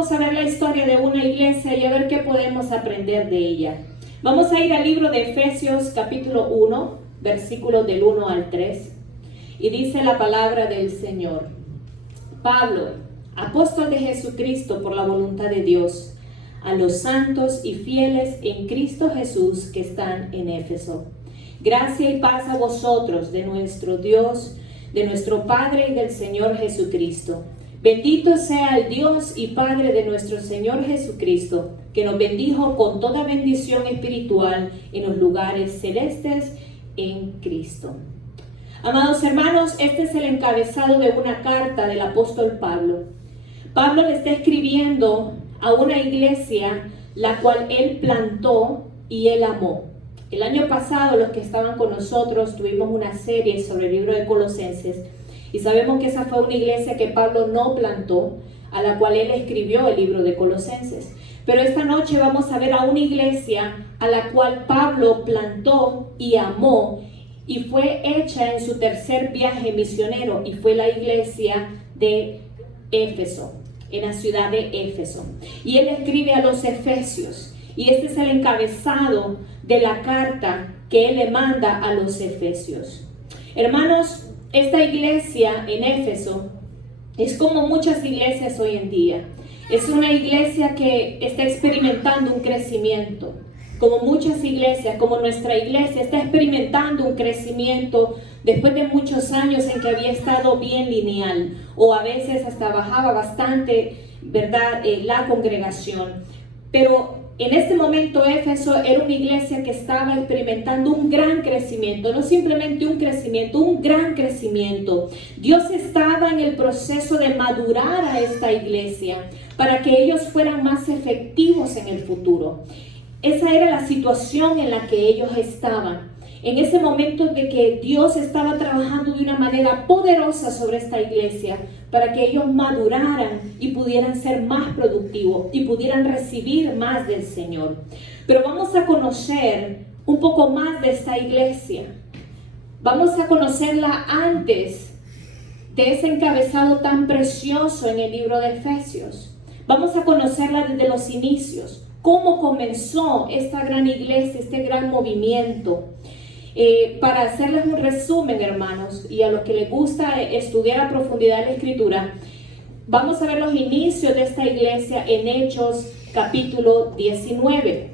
vamos a ver la historia de una iglesia y a ver qué podemos aprender de ella. Vamos a ir al libro de Efesios capítulo 1, versículos del 1 al 3. Y dice la palabra del Señor: Pablo, apóstol de Jesucristo por la voluntad de Dios, a los santos y fieles en Cristo Jesús que están en Éfeso. Gracia y paz a vosotros de nuestro Dios, de nuestro Padre y del Señor Jesucristo. Bendito sea el Dios y Padre de nuestro Señor Jesucristo, que nos bendijo con toda bendición espiritual en los lugares celestes en Cristo. Amados hermanos, este es el encabezado de una carta del apóstol Pablo. Pablo le está escribiendo a una iglesia la cual él plantó y él amó. El año pasado, los que estaban con nosotros, tuvimos una serie sobre el libro de Colosenses y sabemos que esa fue una iglesia que Pablo no plantó, a la cual él escribió el libro de Colosenses. Pero esta noche vamos a ver a una iglesia a la cual Pablo plantó y amó y fue hecha en su tercer viaje misionero, y fue la iglesia de Éfeso, en la ciudad de Éfeso. Y él escribe a los efesios, y este es el encabezado de la carta que él le manda a los efesios. Hermanos, esta iglesia en Éfeso es como muchas iglesias hoy en día. Es una iglesia que está experimentando un crecimiento. Como muchas iglesias, como nuestra iglesia, está experimentando un crecimiento después de muchos años en que había estado bien lineal, o a veces hasta bajaba bastante, ¿verdad?, la congregación. Pero en este momento Éfeso era una iglesia que estaba experimentando un gran crecimiento, no simplemente un crecimiento, un gran crecimiento. Dios estaba en el proceso de madurar a esta iglesia para que ellos fueran más efectivos en el futuro. Esa era la situación en la que ellos estaban. En ese momento de que Dios estaba trabajando de una manera poderosa sobre esta iglesia para que ellos maduraran y pudieran ser más productivos y pudieran recibir más del Señor. Pero vamos a conocer un poco más de esta iglesia. Vamos a conocerla antes de ese encabezado tan precioso en el libro de Efesios. Vamos a conocerla desde los inicios. Cómo comenzó esta gran iglesia, este gran movimiento. Para hacerles un resumen, hermanos, y a los que les gusta estudiar a profundidad la escritura, vamos a ver los inicios de esta iglesia en Hechos capítulo 19.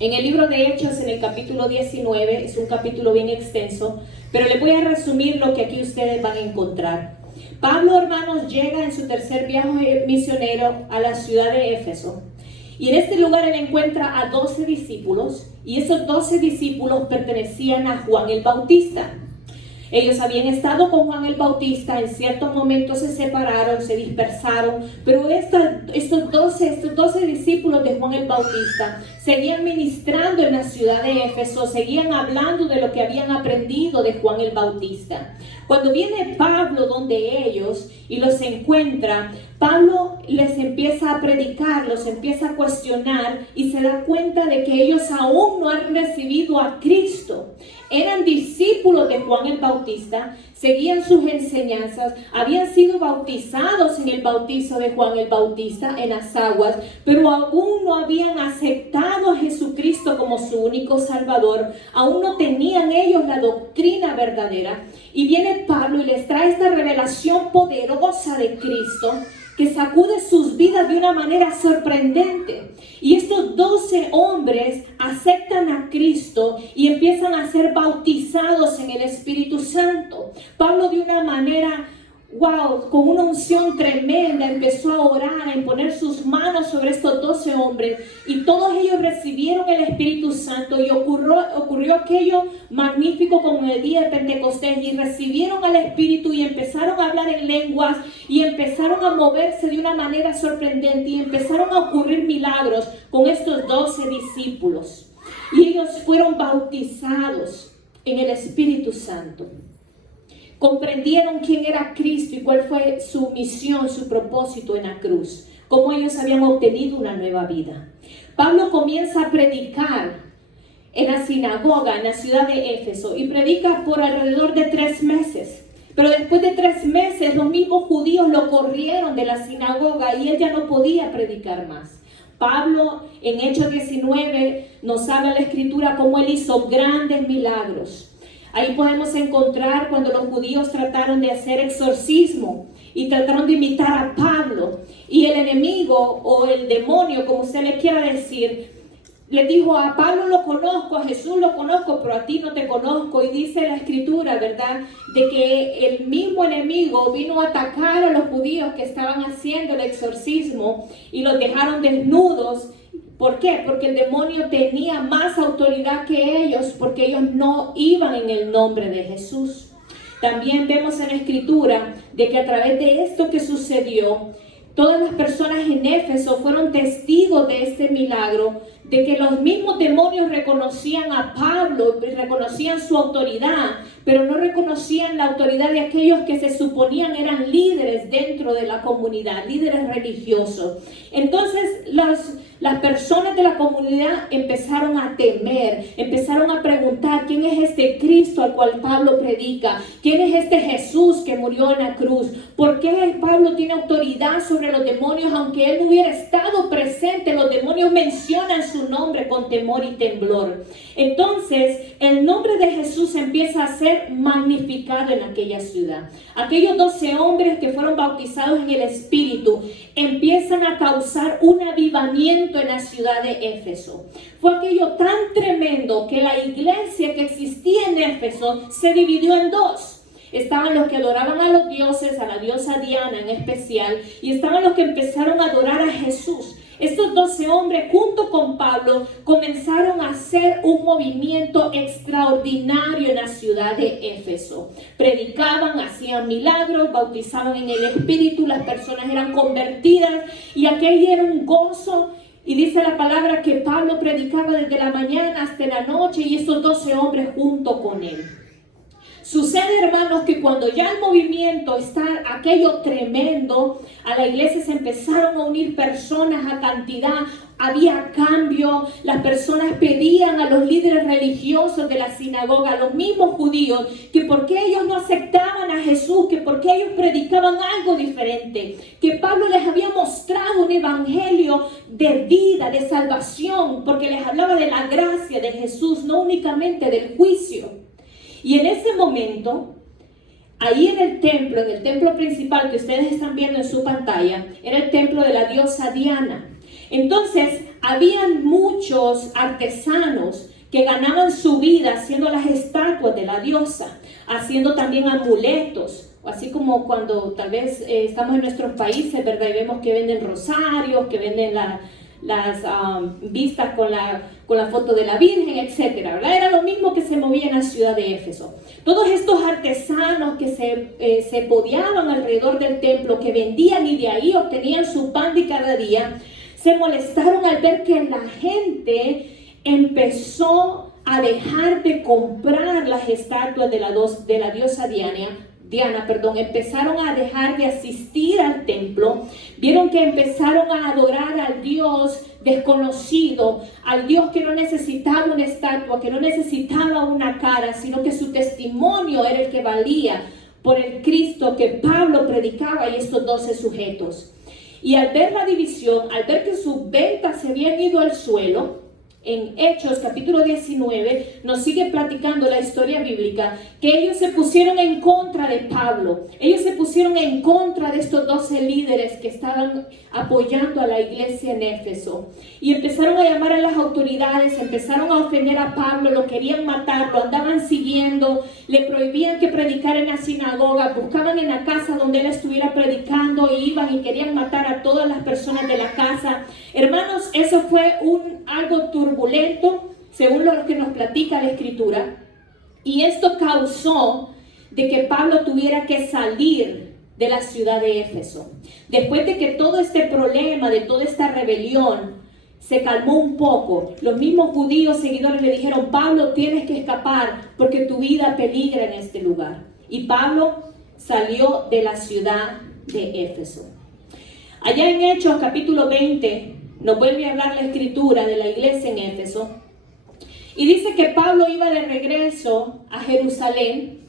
En el libro de Hechos, en el capítulo 19, es un capítulo bien extenso, pero les voy a resumir lo que aquí ustedes van a encontrar. Pablo, hermanos, llega en su tercer viaje misionero a la ciudad de Éfeso. Y en este lugar él encuentra a 12 discípulos, y esos 12 discípulos pertenecían a Juan el Bautista. Ellos habían estado con Juan el Bautista, en ciertos momentos se separaron, se dispersaron, pero estos 12 discípulos de Juan el Bautista seguían ministrando en la ciudad de Éfeso, seguían hablando de lo que habían aprendido de Juan el Bautista. Cuando viene Pablo donde ellos y los encuentra, Pablo les empieza a predicar, los empieza a cuestionar y se da cuenta de que ellos aún no han recibido a Cristo. Eran discípulos de Juan el Bautista, seguían sus enseñanzas, habían sido bautizados en el bautizo de Juan el Bautista en las aguas, pero aún no habían aceptado a Jesucristo como su único Salvador, aún no tenían ellos la doctrina verdadera. Y viene Pablo y les trae esta revelación poderosa de Cristo que sacude sus vidas de una manera sorprendente. Y estos 12 hombres aceptan a Cristo y empiezan a ser bautizados en el Espíritu Santo. Pablo, de una manera con una unción tremenda, empezó a orar, a imponer sus manos sobre estos 12 hombres, y todos ellos recibieron el Espíritu Santo, y ocurrió aquello magnífico como el día de Pentecostés, y recibieron al Espíritu y empezaron a hablar en lenguas y empezaron a moverse de una manera sorprendente, y empezaron a ocurrir milagros con estos 12 discípulos, y ellos fueron bautizados en el Espíritu Santo. Comprendieron quién era Cristo y cuál fue su misión, su propósito en la cruz, cómo ellos habían obtenido una nueva vida. Pablo comienza a predicar en la sinagoga en la ciudad de Éfeso, y predica por alrededor de 3 meses. Pero después de 3 meses, los mismos judíos lo corrieron de la sinagoga y él ya no podía predicar más. Pablo, en Hechos 19, nos habla la escritura cómo él hizo grandes milagros. Ahí podemos encontrar cuando los judíos trataron de hacer exorcismo y trataron de imitar a Pablo. Y el enemigo o el demonio, como usted le quiera decir, le dijo: a Pablo lo conozco, a Jesús lo conozco, pero a ti no te conozco. Y dice la escritura, ¿verdad?, de que el mismo enemigo vino a atacar a los judíos que estaban haciendo el exorcismo y los dejaron desnudos. ¿Por qué? Porque el demonio tenía más autoridad que ellos, porque ellos no iban en el nombre de Jesús. También vemos en la escritura de que a través de esto que sucedió, todas las personas en Éfeso fueron testigos de este milagro, de que los mismos demonios reconocían a Pablo, reconocían su autoridad, pero no reconocían la autoridad de aquellos que se suponían eran líderes dentro de la comunidad, líderes religiosos. Entonces las personas de la comunidad empezaron a temer, empezaron a preguntar: ¿quién es este Cristo al cual Pablo predica? ¿Quién es este Jesús que murió en la cruz? ¿Por qué Pablo tiene autoridad sobre los demonios? Aunque él no hubiera estado presente, los demonios mencionan su nombre con temor y temblor. Entonces el nombre de Jesús empieza a ser magnificado en aquella ciudad. Aquellos 12 hombres que fueron bautizados en el Espíritu empiezan a causar un avivamiento en la ciudad de Éfeso. Fue aquello tan tremendo que la iglesia que existía en Éfeso se dividió en 2. Estaban los que adoraban a los dioses, a la diosa Diana en especial, y estaban los que empezaron a adorar a Jesús. Estos 12 hombres, junto con Pablo, comenzaron a hacer un movimiento extraordinario en la ciudad de Éfeso. Predicaban, hacían milagros, bautizaban en el Espíritu, las personas eran convertidas y aquello era un gozo. Y dice la palabra que Pablo predicaba desde la mañana hasta la noche y estos 12 hombres junto con él. Sucede, hermanos, que cuando ya el movimiento está aquello tremendo, a la iglesia se empezaron a unir personas a cantidad, había cambio, las personas pedían a los líderes religiosos de la sinagoga, a los mismos judíos, que por qué ellos no aceptaban a Jesús, que por qué ellos predicaban algo diferente, que Pablo les había mostrado un evangelio de vida, de salvación, porque les hablaba de la gracia de Jesús, no únicamente del juicio. Y en ese momento, ahí en el templo principal que ustedes están viendo en su pantalla, era el templo de la diosa Diana. Entonces, habían muchos artesanos que ganaban su vida haciendo las estatuas de la diosa, haciendo también amuletos, así como cuando tal vez estamos en nuestros países, ¿verdad? Y vemos que venden rosarios, que venden las vistas con la foto de la Virgen, etcétera, ¿verdad? Era lo mismo que se movía en la ciudad de Éfeso. Todos estos artesanos que se podiaban alrededor del templo, que vendían y de ahí obtenían su pan de cada día, se molestaron al ver que la gente empezó a dejar de comprar las estatuas de la diosa Diana, empezaron a dejar de asistir al templo. Vieron que empezaron a adorar al Dios desconocido, al Dios que no necesitaba una estatua, que no necesitaba una cara, sino que su testimonio era el que valía por el Cristo que Pablo predicaba y estos 12 sujetos. Y al ver la división, al ver que sus ventas se habían ido al suelo, en Hechos capítulo 19 nos sigue platicando la historia bíblica que ellos se pusieron en contra de Pablo. Ellos se pusieron en contra de estos 12 líderes que estaban apoyando a la iglesia en Éfeso. Y empezaron a llamar a las autoridades, empezaron a ofender a Pablo, lo querían matar, lo andaban siguiendo, le prohibían que predicara en la sinagoga, buscaban en la casa donde él estuviera predicando e iban y querían matar a todas las personas de la casa. Hermanos, eso fue algo turbulento, según lo que nos platica la escritura, y esto causó de que Pablo tuviera que salir de la ciudad de Éfeso. Después de que todo este problema, de toda esta rebelión se calmó un poco, los mismos judíos seguidores le dijeron: Pablo, tienes que escapar porque tu vida peligra en este lugar. Y Pablo salió de la ciudad de Éfeso. Allá en Hechos capítulo 20 nos vuelve a hablar la escritura de la iglesia en Éfeso. Y dice que Pablo iba de regreso a Jerusalén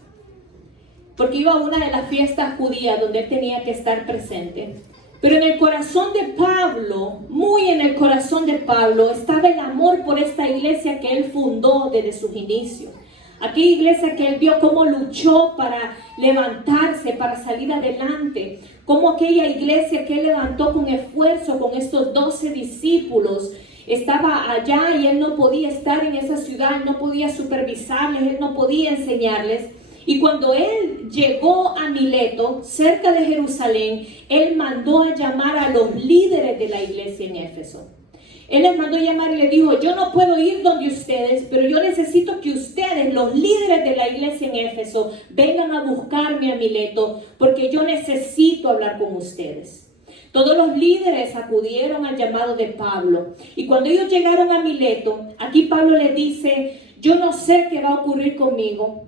porque iba a una de las fiestas judías donde él tenía que estar presente. Pero en el corazón de Pablo, muy en el corazón de Pablo, estaba el amor por esta iglesia que él fundó desde sus inicios. Aquella iglesia que él vio cómo luchó para levantarse, para salir adelante. Cómo aquella iglesia que él levantó con esfuerzo, con estos 12 discípulos, estaba allá y él no podía estar en esa ciudad, él no podía supervisarles, él no podía enseñarles. Y cuando él llegó a Mileto, cerca de Jerusalén, él mandó a llamar a los líderes de la iglesia en Éfeso. Él les mandó llamar y le dijo, yo no puedo ir donde ustedes, pero yo necesito que ustedes, los líderes de la iglesia en Éfeso, vengan a buscarme a Mileto, porque yo necesito hablar con ustedes. Todos los líderes acudieron al llamado de Pablo. Y cuando ellos llegaron a Mileto, aquí Pablo les dice, yo no sé qué va a ocurrir conmigo,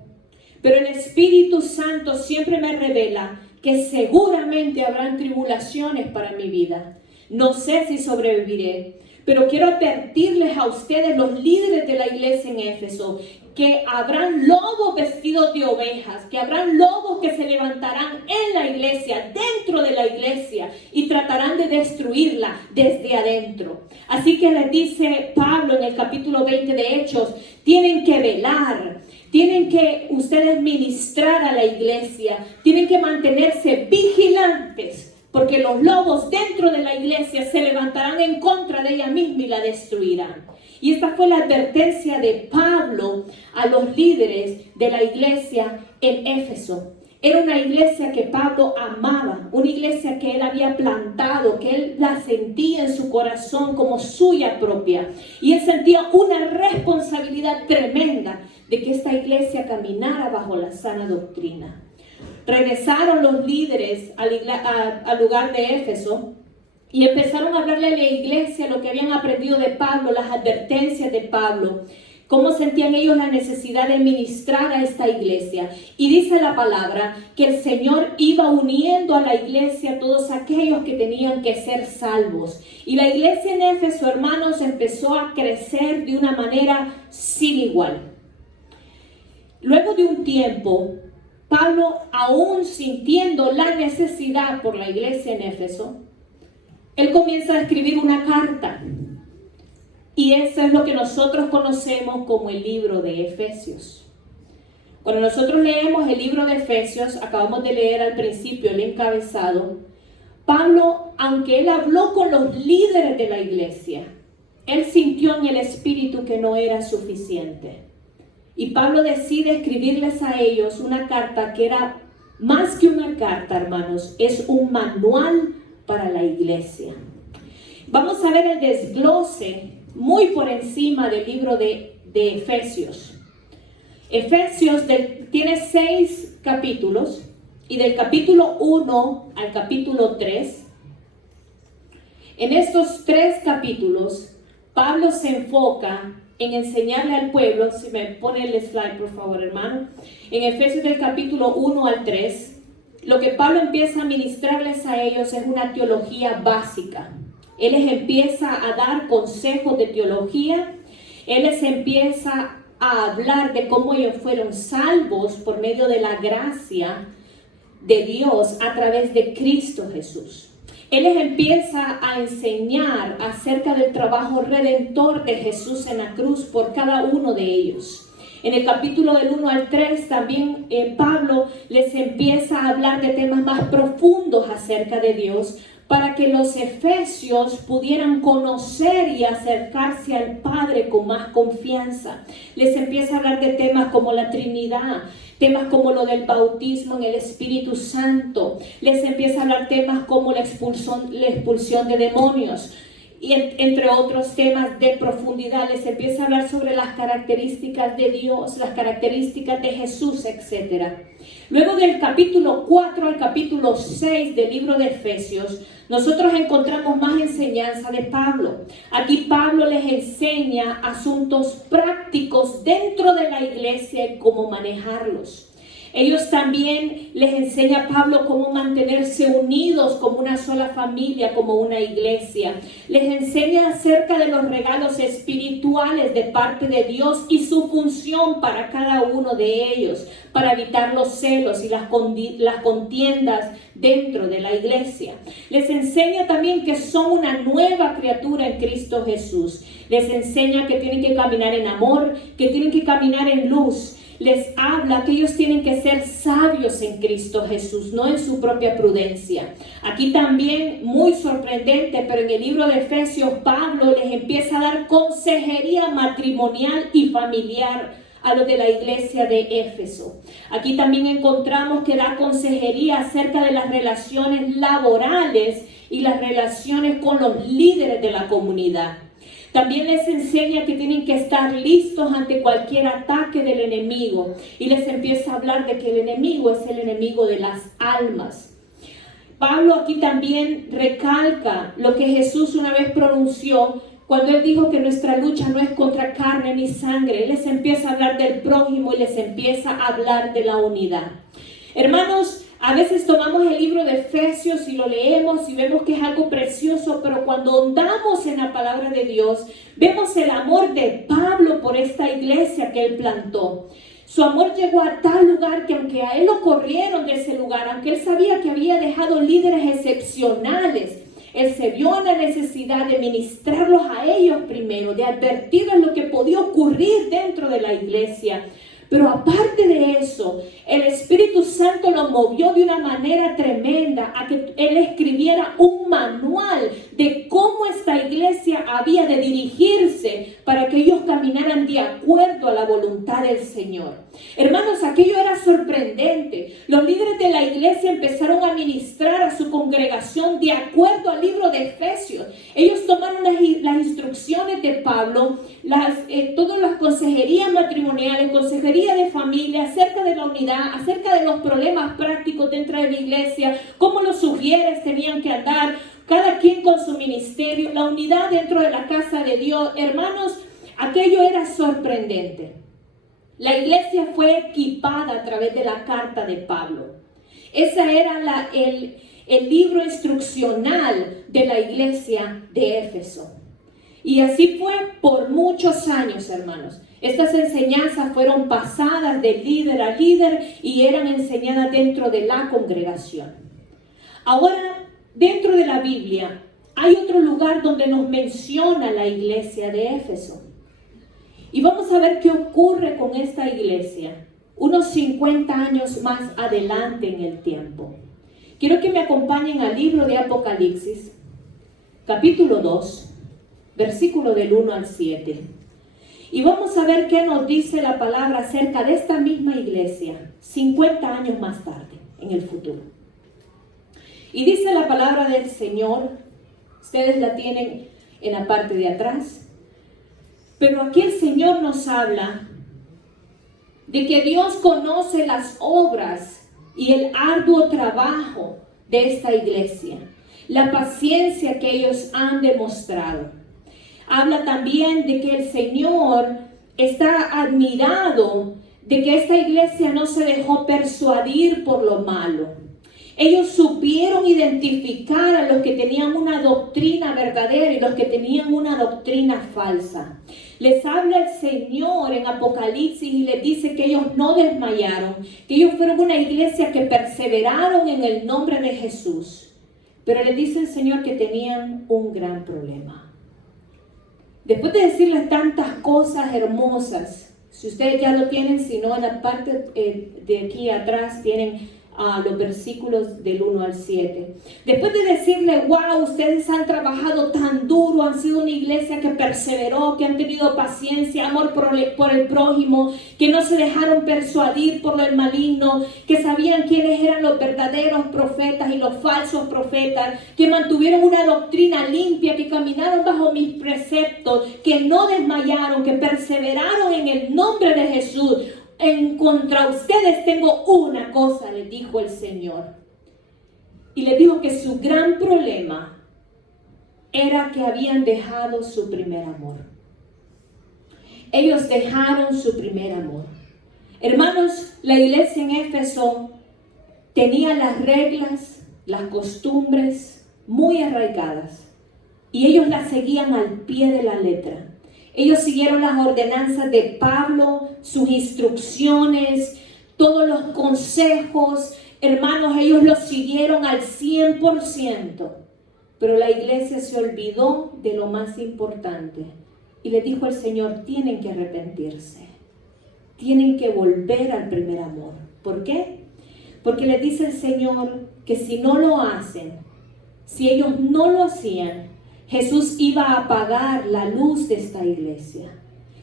pero el Espíritu Santo siempre me revela que seguramente habrán tribulaciones para mi vida. No sé si sobreviviré, pero quiero advertirles a ustedes, los líderes de la iglesia en Éfeso, que habrán lobos vestidos de ovejas, que habrán lobos que se levantarán en la iglesia, dentro de la iglesia, y tratarán de destruirla desde adentro. Así que les dice Pablo en el capítulo 20 de Hechos, tienen que velar, tienen que ustedes ministrar a la iglesia, tienen que mantenerse vigilantes, porque los lobos dentro de la iglesia se levantarán en contra de ella misma y la destruirán. Y esta fue la advertencia de Pablo a los líderes de la iglesia en Éfeso. Era una iglesia que Pablo amaba, una iglesia que él había plantado, que él la sentía en su corazón como suya propia. Y él sentía una responsabilidad tremenda de que esta iglesia caminara bajo la sana doctrina. Regresaron los líderes al lugar de Éfeso y empezaron a hablarle a la iglesia lo que habían aprendido de Pablo, las advertencias de Pablo, cómo sentían ellos la necesidad de ministrar a esta iglesia. Y dice la palabra que el Señor iba uniendo a la iglesia a todos aquellos que tenían que ser salvos. Y la iglesia en Éfeso, hermanos, empezó a crecer de una manera sin igual. Luego de un tiempo, Pablo, aún sintiendo la necesidad por la iglesia en Éfeso, él comienza a escribir una carta. Y eso es lo que nosotros conocemos como el libro de Efesios. Cuando nosotros leemos el libro de Efesios, acabamos de leer al principio el encabezado, Pablo, aunque él habló con los líderes de la iglesia, él sintió en el espíritu que no era suficiente. Y Pablo decide escribirles a ellos una carta que era más que una carta, hermanos, es un manual para la iglesia. Vamos a ver el desglose muy por encima del libro de Efesios. Efesios tiene 6 capítulos y del capítulo 1 al capítulo 3. En estos 3 capítulos, Pablo se enfoca en enseñarle al pueblo, si me pone el slide por favor hermano, en Efesios del capítulo 1 al 3, lo que Pablo empieza a ministrarles a ellos es una teología básica. Él les empieza a dar consejos de teología, él les empieza a hablar de cómo ellos fueron salvos por medio de la gracia de Dios a través de Cristo Jesús. Él les empieza a enseñar acerca del trabajo redentor de Jesús en la cruz por cada uno de ellos. En el capítulo del 1 al 3 también Pablo les empieza a hablar de temas más profundos acerca de Dios para que los efesios pudieran conocer y acercarse al Padre con más confianza. Les empieza a hablar de temas como la Trinidad, temas como lo del bautismo en el Espíritu Santo. Les empieza a hablar temas como la expulsión de demonios. Y entre otros temas de profundidad, les empieza a hablar sobre las características de Dios, las características de Jesús, etc. Luego del capítulo 4 al capítulo 6 del libro de Efesios, nosotros encontramos más enseñanza de Pablo. Aquí Pablo les enseña asuntos prácticos dentro de la iglesia y cómo manejarlos. Ellos también les enseña a Pablo cómo mantenerse unidos como una sola familia, como una iglesia. Les enseña acerca de los regalos espirituales de parte de Dios y su función para cada uno de ellos, para evitar los celos y las contiendas dentro de la iglesia. Les enseña también que son una nueva criatura en Cristo Jesús. Les enseña que tienen que caminar en amor, que tienen que caminar en luz. Les habla que ellos tienen que ser sabios en Cristo Jesús, no en su propia prudencia. Aquí también, muy sorprendente, pero en el libro de Efesios, Pablo les empieza a dar consejería matrimonial y familiar a los de la iglesia de Éfeso. Aquí también encontramos que da consejería acerca de las relaciones laborales y las relaciones con los líderes de la comunidad. También les enseña que tienen que estar listos ante cualquier ataque del enemigo. Y les empieza a hablar de que el enemigo es el enemigo de las almas. Pablo aquí también recalca lo que Jesús una vez pronunció cuando él dijo que nuestra lucha no es contra carne ni sangre. Él les empieza a hablar del prójimo y les empieza a hablar de la unidad. Hermanos, a veces tomamos el libro de Efesios y lo leemos y vemos que es algo precioso, pero cuando ahondamos en la palabra de Dios, vemos el amor de Pablo por esta iglesia que él plantó. Su amor llegó a tal lugar que aunque a él lo corrieron de ese lugar, aunque él sabía que había dejado líderes excepcionales, él se vio en la necesidad de ministrarlos a ellos primero, de advertirles lo que podía ocurrir dentro de la iglesia. Pero aparte de eso, el Espíritu Santo lo movió de una manera tremenda a que él escribiera un manual de cómo esta iglesia había de dirigirse para que ellos caminaran de acuerdo a la voluntad del Señor. Hermanos, aquello era sorprendente. Los líderes de la iglesia empezaron a ministrar a su congregación de acuerdo al libro de Efesios. Ellos tomaron las instrucciones de Pablo, todas las consejerías matrimoniales, consejería de familia, acerca de la unidad, acerca de los problemas prácticos dentro de la iglesia, cómo los sugieres tenían que andar, cada quien con su ministerio, la unidad dentro de la casa de Dios. Hermanos, aquello era sorprendente. La iglesia fue equipada a través de la carta de Pablo. Ese era el libro instruccional de la iglesia de Éfeso. Y así fue por muchos años, hermanos. Estas enseñanzas fueron pasadas de líder a líder y eran enseñadas dentro de la congregación. Ahora, dentro de la Biblia, hay otro lugar donde nos menciona la iglesia de Éfeso. Y vamos a ver qué ocurre con esta iglesia unos 50 años más adelante en el tiempo. Quiero que me acompañen al libro de Apocalipsis, capítulo 2, versículo del 1 al 7. Y vamos a ver qué nos dice la palabra acerca de esta misma iglesia 50 años más tarde, en el futuro. Y dice la palabra del Señor, ustedes la tienen en la parte de atrás, pero aquí el Señor nos habla de que Dios conoce las obras y el arduo trabajo de esta iglesia, la paciencia que ellos han demostrado. Habla también de que el Señor está admirado de que esta iglesia no se dejó persuadir por lo malo. Ellos supieron identificar a los que tenían una doctrina verdadera y los que tenían una doctrina falsa. Les habla el Señor en Apocalipsis y les dice que ellos no desmayaron, que ellos fueron una iglesia que perseveraron en el nombre de Jesús. Pero les dice el Señor que tenían un gran problema. Después de decirles tantas cosas hermosas, si ustedes ya lo tienen, si no, en la parte de aquí atrás tienen los versículos del 1 al 7. Después de decirle, wow, ustedes han trabajado tan duro, han sido una iglesia que perseveró, que han tenido paciencia, amor por el prójimo, que no se dejaron persuadir por el maligno, que sabían quiénes eran los verdaderos profetas y los falsos profetas, que mantuvieron una doctrina limpia, que caminaron bajo mis preceptos, que no desmayaron, que perseveraron en el nombre de Jesús. En contra ustedes tengo una cosa, les dijo el Señor. Y les dijo que su gran problema era que habían dejado su primer amor. Ellos dejaron su primer amor. Hermanos, la iglesia en Éfeso tenía las reglas, las costumbres muy arraigadas y ellos las seguían al pie de la letra. Ellos siguieron las ordenanzas de Pablo, sus instrucciones, todos los consejos. Hermanos, ellos los siguieron al 100%. Pero la iglesia se olvidó de lo más importante. Y le dijo el Señor, tienen que arrepentirse. Tienen que volver al primer amor. ¿Por qué? Porque le dice el Señor que si no lo hacen, si ellos no lo hacían, Jesús iba a apagar la luz de esta iglesia.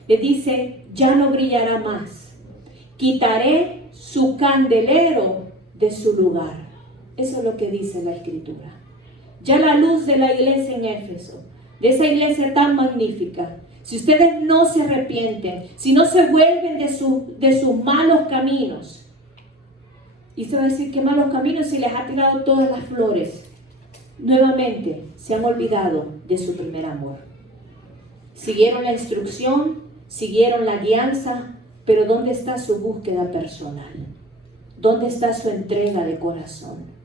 Le dice, ya no brillará más. Quitaré su candelero de su lugar. Eso es lo que dice la Escritura. Ya la luz de la iglesia en Éfeso, de esa iglesia tan magnífica, si ustedes no se arrepienten, si no se vuelven de sus malos caminos, y se va a decir que malos caminos si les ha tirado todas las flores, nuevamente se han olvidado de su primer amor. Siguieron la instrucción, siguieron la guianza, pero ¿dónde está su búsqueda personal? ¿Dónde está su entrega de corazón?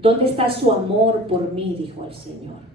¿Dónde está su amor por mí? Dijo el Señor.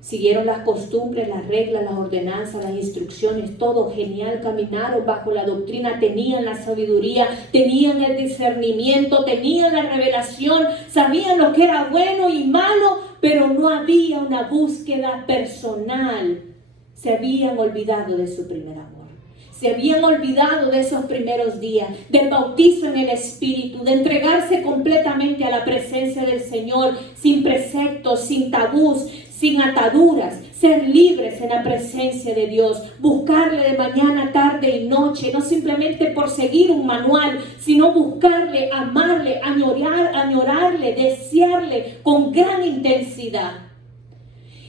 Siguieron las costumbres, las reglas, las ordenanzas, las instrucciones, todo genial, caminaron bajo la doctrina, tenían la sabiduría, tenían el discernimiento, tenían la revelación, sabían lo que era bueno y malo, pero no había una búsqueda personal. Se habían olvidado de su primer amor. Se habían olvidado de esos primeros días, del bautizo en el Espíritu, de entregarse completamente a la presencia del Señor, sin preceptos, sin tabús, sin ataduras, ser libres en la presencia de Dios, buscarle de mañana, tarde y noche, no simplemente por seguir un manual, sino buscarle, amarle, añorarle, desearle con gran intensidad.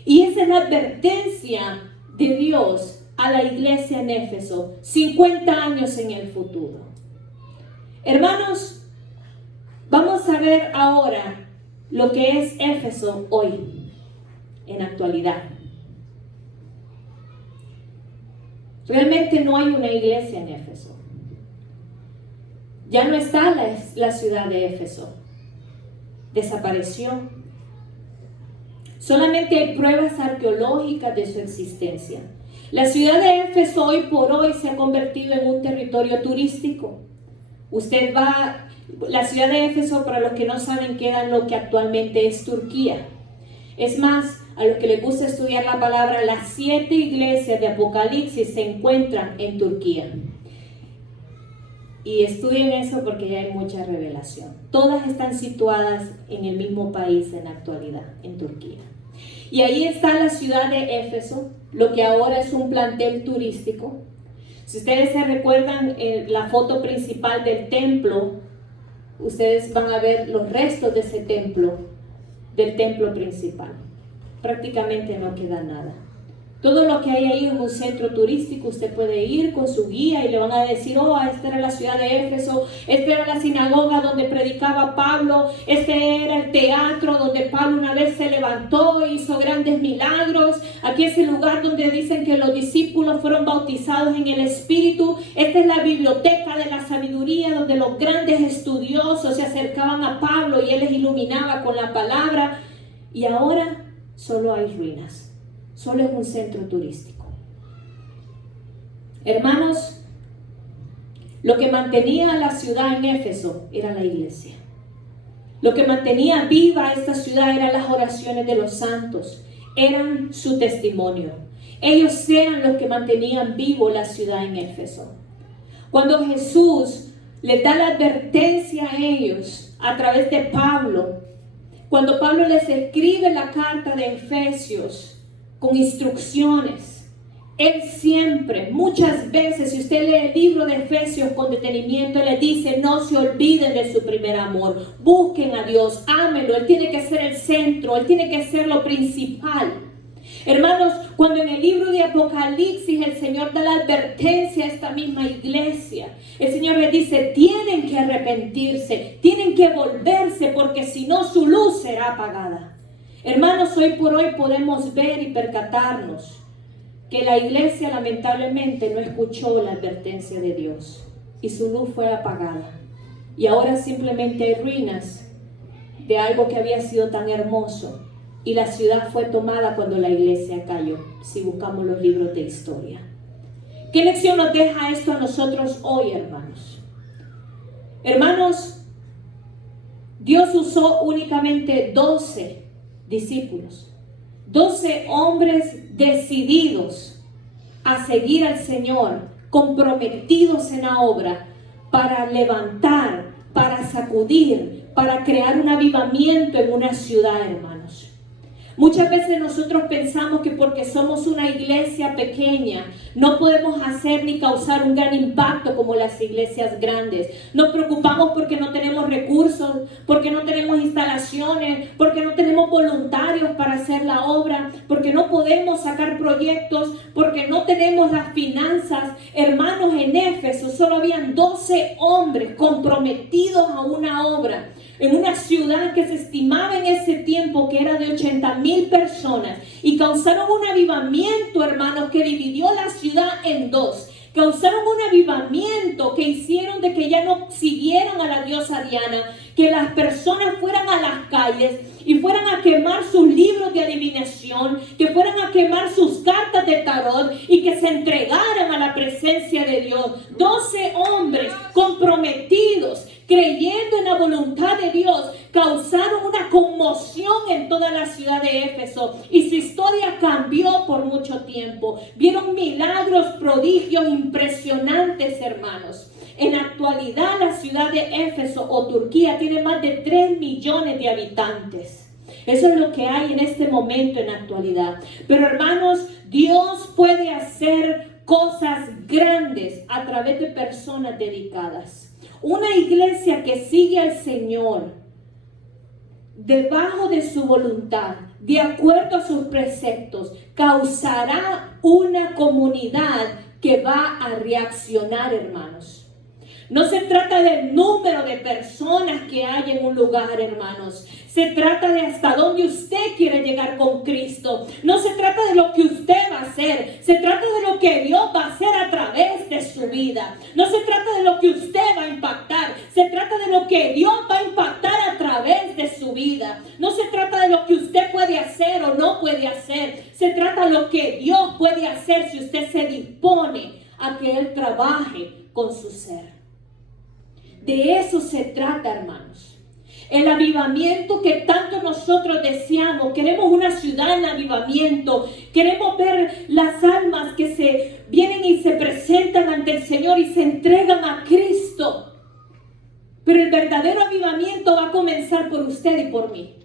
Y esa es la advertencia de Dios a la iglesia en Éfeso, 50 años en el futuro. Hermanos, vamos a ver ahora lo que es Éfeso hoy, en actualidad. Realmente no hay una iglesia en Éfeso. Ya no está la ciudad de Éfeso. Desapareció. Solamente hay pruebas arqueológicas de su existencia. La ciudad de Éfeso hoy por hoy se ha convertido en un territorio turístico. Usted va, la ciudad de Éfeso, para los que no saben, queda en lo que actualmente es Turquía. Es más, a los que les gusta estudiar la palabra, las 7 iglesias de Apocalipsis se encuentran en Turquía. Y estudien eso porque ya hay mucha revelación. Todas están situadas en el mismo país en la actualidad, en Turquía. Y ahí está la ciudad de Éfeso, lo que ahora es un plantel turístico. Si ustedes se recuerdan la foto principal del templo, ustedes van a ver los restos de ese templo, del templo principal. Prácticamente no queda nada. Todo lo que hay ahí es un centro turístico. Usted puede ir con su guía y le van a decir, oh, esta era la ciudad de Éfeso, esta era la sinagoga donde predicaba Pablo, este era el teatro donde Pablo una vez se levantó e hizo grandes milagros, aquí es el lugar donde dicen que los discípulos fueron bautizados en el Espíritu, esta es la biblioteca de la sabiduría donde los grandes estudiosos se acercaban a Pablo y él les iluminaba con la palabra. Y ahora solo hay ruinas. Solo es un centro turístico. Hermanos, lo que mantenía a la ciudad en Éfeso era la iglesia. Lo que mantenía viva esta ciudad eran las oraciones de los santos, eran su testimonio. Ellos eran los que mantenían vivo la ciudad en Éfeso. Cuando Jesús les da la advertencia a ellos a través de Pablo, cuando Pablo les escribe la carta de Efesios, con instrucciones, él siempre, muchas veces, si usted lee el libro de Efesios con detenimiento, le dice, no se olviden de su primer amor, busquen a Dios, ámenlo, él tiene que ser el centro, él tiene que ser lo principal. Hermanos, cuando en el libro de Apocalipsis el Señor da la advertencia a esta misma iglesia, el Señor les dice, tienen que arrepentirse, tienen que volverse, porque si no su luz será apagada. Hermanos, hoy por hoy podemos ver y percatarnos que la iglesia lamentablemente no escuchó la advertencia de Dios. y su luz fue apagada. Y ahora simplemente hay ruinas de algo que había sido tan hermoso. Y la ciudad fue tomada cuando la iglesia cayó, si buscamos los libros de historia. ¿Qué lección nos deja esto a nosotros hoy, hermanos? Hermanos, Dios usó únicamente 12 discípulos, 12 hombres decididos a seguir al Señor, comprometidos en la obra, para levantar, para sacudir, para crear un avivamiento en una ciudad, hermanos. Muchas veces nosotros pensamos que porque somos una iglesia pequeña no podemos hacer ni causar un gran impacto como las iglesias grandes. Nos preocupamos porque no tenemos recursos, porque no tenemos instalaciones, porque no tenemos voluntarios para hacer la obra, porque no podemos sacar proyectos, porque no tenemos las finanzas. Hermanos, en Éfeso solo habían 12 hombres comprometidos a una obra. En una ciudad que se estimaba en ese tiempo que era de 80,000 personas, y causaron un avivamiento, hermanos, que dividió la ciudad en dos. Causaron un avivamiento que hicieron de que ya no siguieran a la diosa Diana, que las personas fueran a las calles y fueran a quemar sus libros de adivinación, que fueran a quemar sus cartas de tarot y que se entregaran a la presencia de Dios. 12 hombres comprometidos, creyendo en la voluntad de Dios, causaron una conmoción en toda la ciudad de Éfeso, y su historia cambió por mucho tiempo. Vieron milagros, prodigios impresionantes, hermanos. En la actualidad, la ciudad de Éfeso o Turquía tiene más de 3 millones de habitantes. Eso es lo que hay en este momento en la actualidad. Pero, hermanos, Dios puede hacer cosas grandes a través de personas dedicadas. Una iglesia que sigue al Señor debajo de su voluntad, de acuerdo a sus preceptos, causará una comunidad que va a reaccionar, hermanos. No se trata del número de personas que hay en un lugar, hermanos. Se trata de hasta dónde usted quiere llegar con Cristo. No se trata de lo que usted va a hacer. Se trata de lo que Dios va a hacer a través de su vida. No se trata de lo que usted va a impactar. Se trata de lo que Dios va a impactar a través de su vida. No se trata de lo que usted puede hacer o no puede hacer. Se trata de lo que Dios puede hacer si usted se dispone a que Él trabaje con su ser. De eso se trata, hermanos. El avivamiento que tanto nosotros deseamos. Queremos una ciudad en avivamiento. Queremos ver las almas que se vienen y se presentan ante el Señor y se entregan a Cristo. Pero el verdadero avivamiento va a comenzar por usted y por mí.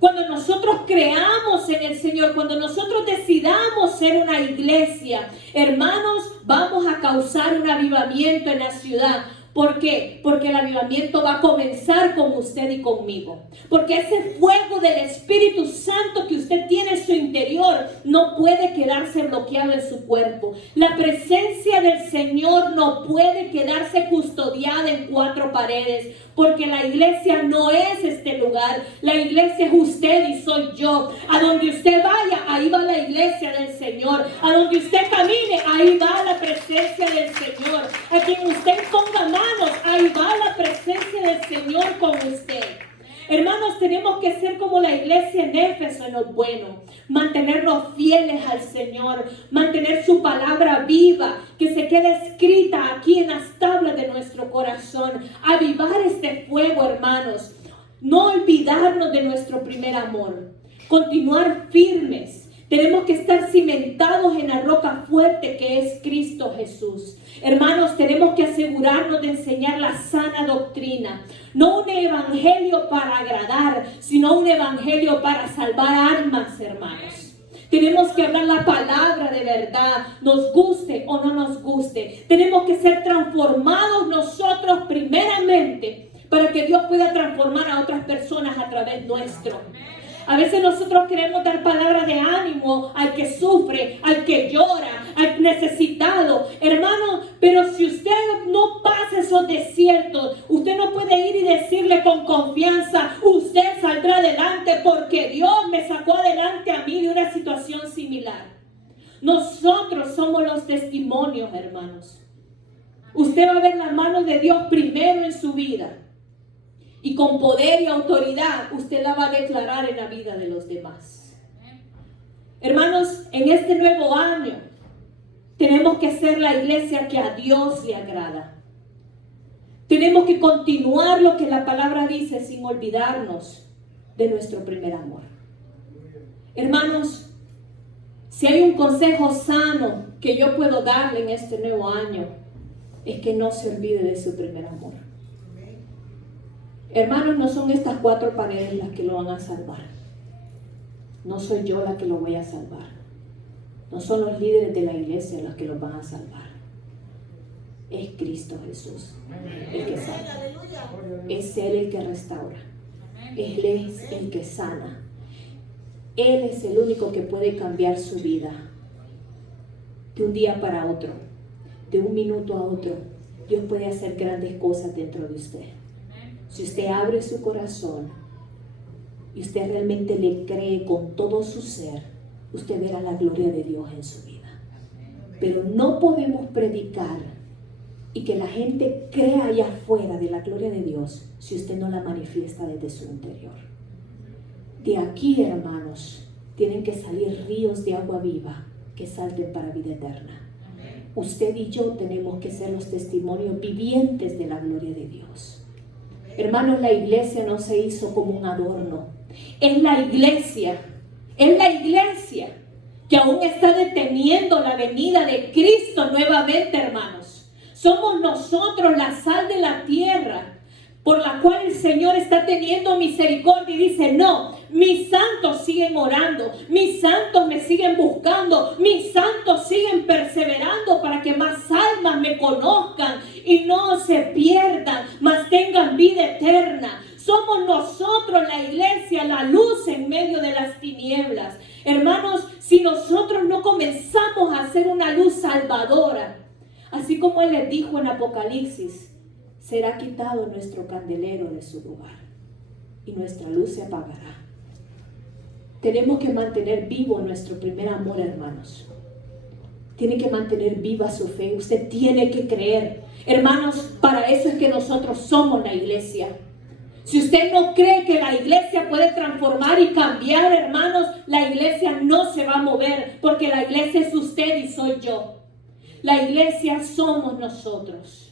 Cuando nosotros creamos en el Señor, cuando nosotros decidamos ser una iglesia, hermanos, vamos a causar un avivamiento en la ciudad. ¿Por qué? Porque el avivamiento va a comenzar con usted y conmigo. Porque ese fuego del Espíritu Santo que usted tiene en su interior no puede quedarse bloqueado en su cuerpo. La presencia del Señor no puede quedarse custodiada en 4 paredes. Porque la iglesia no es este lugar. La iglesia es usted y soy yo. A donde usted vaya, ahí va la iglesia del Señor. A donde usted camine, ahí va la presencia del Señor. A quien usted ponga manos, ahí va la presencia del Señor con usted. Hermanos, tenemos que ser como la iglesia en Éfeso en lo bueno. Mantenernos fieles al Señor. Mantener su palabra viva. Que se quede escrita aquí en las tablas de nuestro corazón. Avivar este fuego, hermanos. No olvidarnos de nuestro primer amor. Continuar firmes. Tenemos que estar cimentados en la roca fuerte que es Cristo Jesús. Hermanos, tenemos que asegurarnos de enseñar la sana doctrina. No un evangelio para agradar, sino un evangelio para salvar almas, hermanos. Tenemos que hablar la palabra de verdad, nos guste o no nos guste. Tenemos que ser transformados nosotros primeramente para que Dios pueda transformar a otras personas a través nuestro. A veces nosotros queremos dar palabras de ánimo al que sufre, al que llora, al necesitado. Hermano, pero si usted no pasa esos desiertos, usted no puede ir y decirle con confianza, usted saldrá adelante porque Dios me sacó adelante a mí de una situación similar. Nosotros somos los testimonios, hermanos. Usted va a ver la mano de Dios primero en su vida. Y con poder y autoridad usted la va a declarar en la vida de los demás. Hermanos, en este nuevo año tenemos que ser la iglesia que a Dios le agrada. Tenemos que continuar lo que la palabra dice sin olvidarnos de nuestro primer amor. Hermanos, si hay un consejo sano que yo puedo darle en este nuevo año, es que no se olvide de su primer amor. Hermanos, no son estas 4 paredes las que lo van a salvar. No soy yo la que lo voy a salvar. No son los líderes de la iglesia los que lo van a salvar. Es Cristo Jesús el que salva. Es Él el que restaura. Él es el que sana. Él es el único que puede cambiar su vida. De un día para otro, de un minuto a otro, Dios puede hacer grandes cosas dentro de usted. Si usted abre su corazón y usted realmente le cree con todo su ser, usted verá la gloria de Dios en su vida. Pero no podemos predicar y que la gente crea allá afuera de la gloria de Dios si usted no la manifiesta desde su interior. De aquí, hermanos, tienen que salir ríos de agua viva que salten para vida eterna. Usted y yo tenemos que ser los testimonios vivientes de la gloria de Dios. Hermanos, la iglesia no se hizo como un adorno. Es la iglesia que aún está deteniendo la venida de Cristo nuevamente, hermanos. Somos nosotros la sal de la tierra, por la cual el Señor está teniendo misericordia y dice, no, mis santos siguen orando, mis santos me siguen buscando, mis santos siguen perseverando para que más almas me conozcan y no se pierdan, mas tengan vida eterna. Somos nosotros la iglesia, la luz en medio de las tinieblas. Hermanos, si nosotros no comenzamos a hacer una luz salvadora, así como Él les dijo en Apocalipsis, será quitado nuestro candelero de su lugar y nuestra luz se apagará. Tenemos que mantener vivo nuestro primer amor, hermanos. Tiene que mantener viva su fe. Usted tiene que creer. Hermanos, para eso es que nosotros somos la iglesia. Si usted no cree que la iglesia puede transformar y cambiar, hermanos, la iglesia no se va a mover, porque la iglesia es usted y soy yo. La iglesia somos nosotros.